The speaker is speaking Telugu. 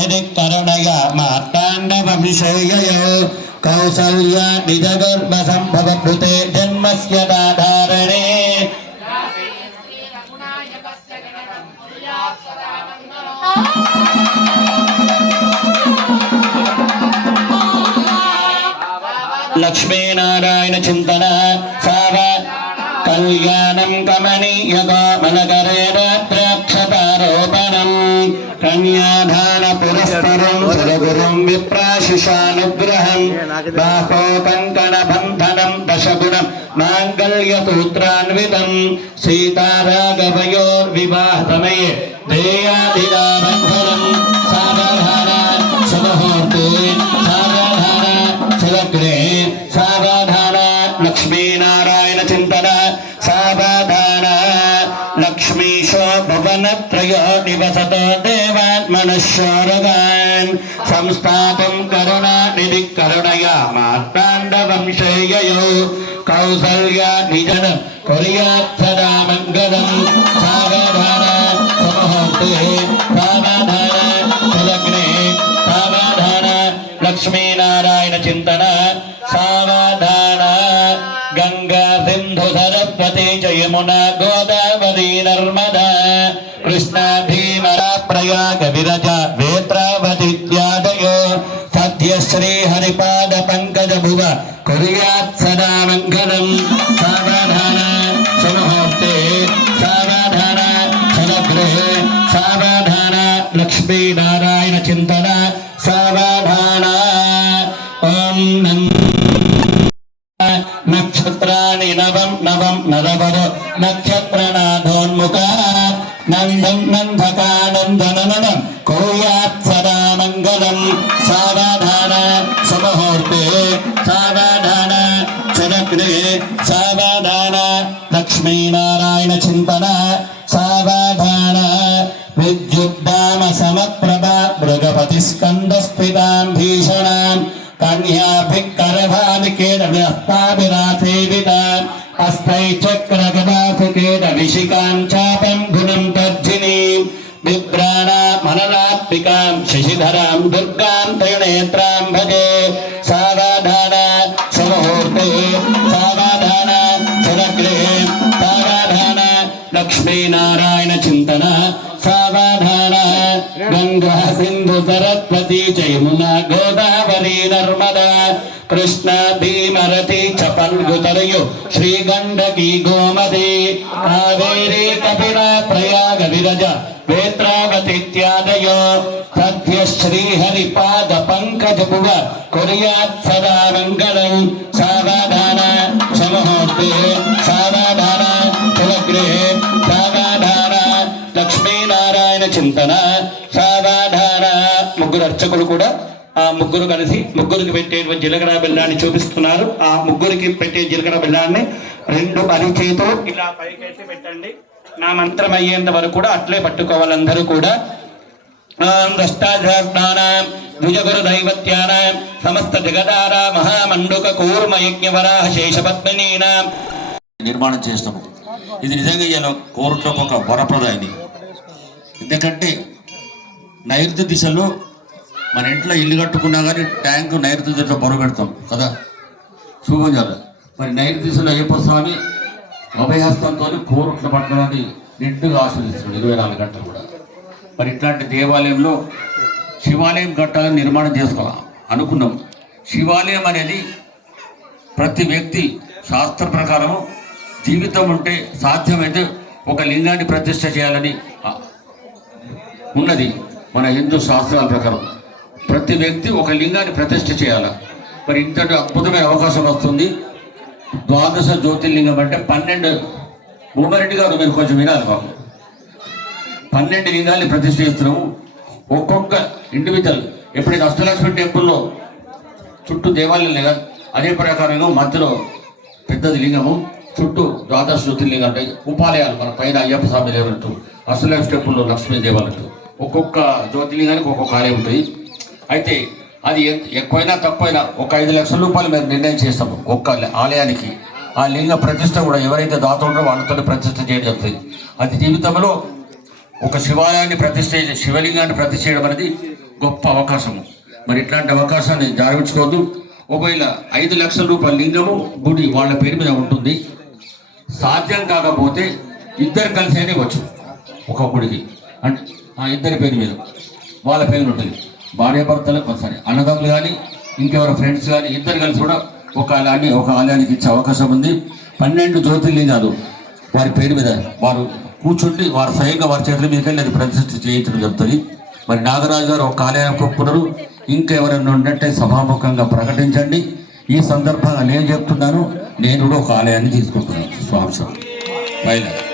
తదిక్కరణయ మార్తాండవంశోయో కౌసల్య నిజగర్భ సంభవ కృతే జన్మస్య దాధారణే లక్ష్మీనారాయణ చింతన సార కళ్యాణం కమనీయకామనకరే రాత్రాక్షతారోపణం కన్యాధాన పురస్పరం సురగురుం విప్రాశిషానుగ్రహం బాహో కంకణ బంధనం దశగుణం మాంగళ్య సూత్రాన్వితం సీతారాఘవయోర్వివాహతమయే దేయాదిరాబంధనం సావధాన శుభహోర్తే సావధాన శుభగ్రే సావధాన లక్ష్మీనారాయణ చింతన సావధాన లక్ష్మీశో భువనత్రయో నివసతో దేవాత్మనశ్వరగాన్ సంస్థాతం కరుణా నిధి కరుణయా మార్తాండవంశేయయో కౌసల్య నిజన కొరియాత్ సదా మంగళం సావధాన సమహోర్తే సావధాన సులగ్నే సావధాన లక్ష్మీనారాయణ చింతన సావధాన గంగా సింధు సరస్వతి చ యమునా గోదావరి నర్మదా కృష్ణ భీమర ప్రయాగ విరజ వేత్రావతిత్యాదయో సద్య శ్రీ హరిపాద పంకజ భువ కుర్యాత్ సదా నందం నందకానందననం కోయాత్ సదా మంగళం సావధాన సమహూర్తే సావధాన చదగ్నే సావధాన లక్ష్మీనారాయణ చింతన సావధాన విద్యుద్ధామ సమప్రభ మృగపతి స్కంద స్థితాం భీషణాం కన్యాభిక్కరభానికేదస్తాభిరాసేవితాం అస్థై చక్రగదాసుకేద విశికాం చాపం గుణం विप्राणामननात्मिकां शशिधरां दुर्गां त्रिनेत्रां भजे सावधान లక్ష్మీనారాయణ చింతన సావధాన గంగా సింధు సరస్వతి చ యమునా గోదావరి నర్మదా కృష్ణ భీమరతి చ పల్గుతరయు శ్రీగండకీ గోమతి కావేరీ కపిల ప్రయాగ విరజ వేత్రావతిత్యాదయో సద్య శ్రీహరి పాద పంకజ భువ కుర్యాత్ సదా మంగళం సావధాన సమహూర్తే లక్ష్మీనారాయణ చింతన సాధాధార ముగ్గురు అర్చకులు కూడా ఆ ముగ్గురు కలిసి ముగ్గురికి పెట్టేటువంటి జీలకర్ర బెల్లాన్ని చూపిస్తున్నారు. ఆ ముగ్గురికి పెట్టే జీలకర్ర బెల్లాన్ని రెండు అరిచేతో ఇలా పైకెత్తి పెట్టండి. నా మంత్రం అయ్యేంత వరకు కూడా అట్లే పట్టుకోవాలందరూ కూడా. దష్టాధ్యాత్మానాం ద్విజగురు దైవత్యానాం సమస్త జగదార మహామండుక కూర్మ యజ్ఞవరాహ శేషపద్మినీనాం. నిర్మాణం చేస్తాము. ఇది నిజంగా ఈయన ఒక వరప్రద ఇది. ఎందుకంటే నైరుతి దిశలో మన ఇంట్లో ఇల్లు కట్టుకున్నా కానీ ట్యాంకు నైరుతి దిశలో పొరబెడతాం కదా? శుభం మరి నైరుతి దిశలో అయ్యప్ప స్వామి అభయహస్తంతో కోరుట్ల పట్టణాన్ని నిండుగా ఆస్వాదిస్తున్నాడు ఇరవై నాలుగు గంటలు కూడా. మరి ఇట్లాంటి దేవాలయంలో శివాలయం కట్టాలని నిర్మాణం చేసుకోవాలి? అనుకున్నాం. శివాలయం అనేది ప్రతి వ్యక్తి శాస్త్ర ప్రకారం జీవితం ఉంటే సాధ్యమైతే ఒక లింగాన్ని ప్రతిష్ట చేయాలని ఉన్నది మన హిందూ శాస్త్రాల ప్రకారం. ప్రతి వ్యక్తి ఒక లింగాన్ని ప్రతిష్ట చేయాలి. మరి ఇంతటి అద్భుతమైన అవకాశం వస్తుంది. ద్వాదశ జ్యోతిర్లింగం అంటే పన్నెండు భూమారెడ్డి గారు మీరు కొంచెం వినాలి బాబు పన్నెండు లింగాల్ని ప్రతిష్ఠ చేస్తున్నాము. ఒక్కొక్క ఇండివిజువల్ ఎప్పుడైతే అష్టలక్ష్మి టెంపుల్లో చుట్టూ దేవాలయం లేదా అదే ప్రకారంగా మధ్యలో పెద్దది లింగము చుట్టూ ద్వాదశ జ్యోతిర్లింగం అంటే ఉపాలయాలు మన పైన అయ్యప్ప స్వామి దేవాలయం అష్టలక్ష్మి టెంపుల్లో లక్ష్మీ దేవాలయం ఒక్కొక్క జ్యోతిలింగానికి ఒక్కొక్క ఆలయం ఉంటుంది అయితే అది ఎక్కువైనా తక్కువైనా ఒక ఐదు లక్షల రూపాయలు మేము నిర్ణయం చేస్తాము ఒక్క ఆలయానికి. ఆ లింగ ప్రతిష్ట కూడా ఎవరైతే దాత ఉంటారో వాళ్ళతో ప్రతిష్ట చేయడం జరుగుతుంది. అది జీవితంలో ఒక శివాలయాన్ని ప్రతిష్ట శివలింగాన్ని ప్రతిష్ట చేయడం అనేది గొప్ప అవకాశము. మరి ఇట్లాంటి అవకాశాన్ని జారవించుకోవద్దు. ఒకవేళ ఐదు లక్షల రూపాయల లింగము గుడి వాళ్ళ పేరు మీద ఉంటుంది. సాధ్యం కాకపోతే ఇద్దరు కలిసి అయినా వచ్చు ఒక గుడికి. అంటే ఇద్దరి పేరు మీద. వాళ్ళ పేరు ఉంటుంది భార్య భర్తలకు సరే అన్నదమ్ములు కానీ ఇంకెవరు ఫ్రెండ్స్ కానీ ఇద్దరు కలిసి కూడా ఒక ఆలయాన్ని ఒక ఆలయానికి ఇచ్చే అవకాశం ఉంది. పన్నెండు జ్యోతిర్లింగాలు వారి పేరు మీద వారు కూర్చుండి వారు స్వయంగా వారి చేతుల మీదకి వెళ్ళి అది ప్రతిష్ఠ చేయించడం జరుగుతుంది. మరి నాగరాజు గారు ఒక ఆలయం ఒప్పుకున్నారు. ఇంకా ఎవరైనా ఉన్నట్టే సభాముఖంగా ప్రకటించండి. ఈ సందర్భంగా నేను చెప్తున్నాను నేను కూడా ఒక ఆలయాన్ని తీసుకుంటున్నాను. స్వామి స్వామి.